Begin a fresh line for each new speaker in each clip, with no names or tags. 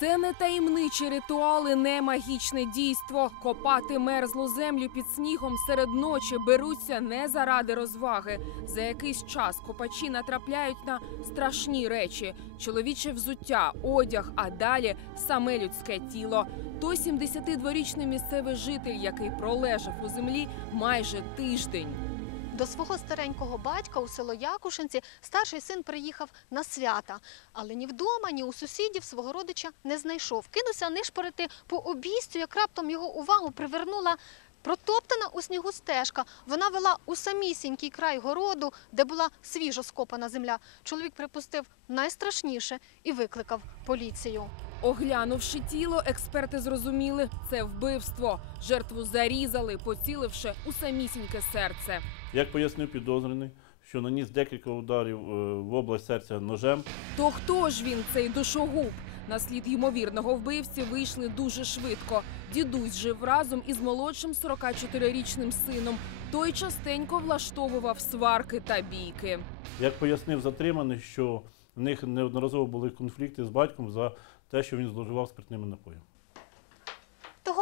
Це не таємничі ритуали, не магічне дійство. Копати мерзлу землю під снігом серед ночі беруться не заради розваги. За якийсь час копачі натрапляють на страшні речі: чоловіче взуття, одяг, а далі саме людське тіло. Той 72-річний місцевий житель, який пролежав у землі майже тиждень.
До свого старенького батька у село Якушинці старший син приїхав на свята, але ні вдома, ні у сусідів свого родича не знайшов. Кинувся нишпорити по обійстю, як раптом його увагу привернула протоптана у снігу стежка. Вона вела у самісінький край городу, де була свіжо скопана земля. Чоловік припустив найстрашніше і викликав поліцію.
Оглянувши тіло, експерти зрозуміли це вбивство. Жертву зарізали, поціливши у самісіньке серце.
Як пояснив підозрюваний, що наніс декілька ударів е, в область серця ножем.
То хто ж він, цей душогуб? На слід ймовірного вбивці вийшли дуже швидко. Дідусь жив разом із молодшим 44-річним сином. Той частенько влаштовував сварки та бійки.
Як пояснив затриманий, що в них неодноразово були конфлікти з батьком за те, що він зловживав спиртними напоями.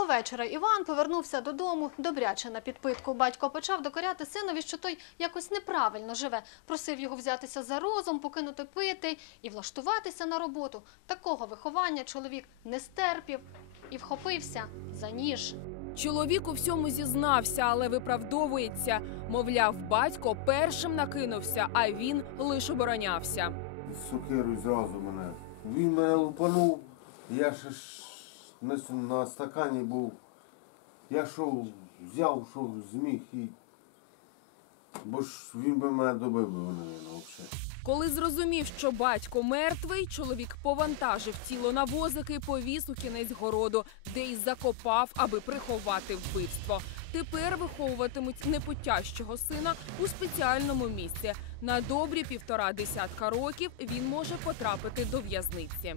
Того вечора Іван повернувся додому добряче на підпитку. Батько почав докоряти синові, що той якось неправильно живе. Просив його взятися за розум, покинути пити і влаштуватися на роботу. Такого виховання чоловік не стерпів і вхопився за ніж.
Чоловік у всьому зізнався, але виправдовується. Мовляв, батько першим накинувся, а він лише оборонявся.
з зразу мене. Він мене лупанув, я ще ж на, на стакані був. Я що взяв, що зміг і. Бо ж він би мене добив би мене взагалі.
Коли зрозумів, що батько мертвий, чоловік повантажив тіло на возики повіз у кінець городу, де й закопав, аби приховати вбивство. Тепер виховуватимуть непотящого сина у спеціальному місці. На добрі півтора десятка років він може потрапити до в'язниці.